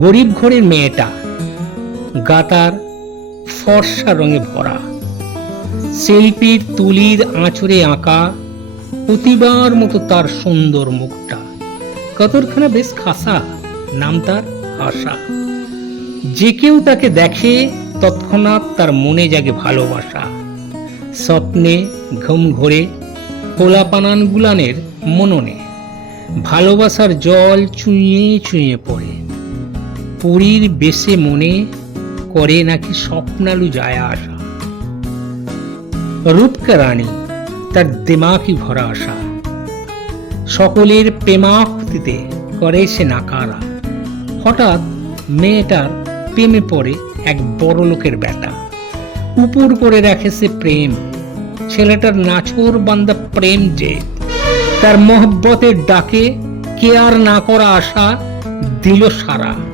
গরিব ঘরের মেয়েটা, গাতার ফর্সা রঙে ভরা, শিল্পীর তুলির আঁচড়ে আঁকা প্রতিবার মতো তার সুন্দর মুখটা। কতরখানা বেশ খাসা, নাম তার আশা। যে কেউ তাকে দেখে তৎক্ষণাৎ তার মনে জাগে ভালোবাসা। স্বপ্নে ঘুম ঘোরে পোলাপানান গুলানের মননে, ভালোবাসার জল চুঁয়ে চুঁয়ে পড়ে। পুরীর বেশে মনে করে নাকি স্বপ্নালু যায় আসা। রূপকা রানী, তার দিমাগই ভরা আশা। সকলের প্রেমাকুতিতে করে সে নাকারা। হঠাৎ মেয়েটার প্রেমে পড়ে এক বড় লোকের বেটা। উপর করে রাখে সে প্রেম। ছেলেটার নাছোড় বান্দা প্রেম যে, তার মহব্বতের ডাকে কেয়ার না করা আশা দিল সারা।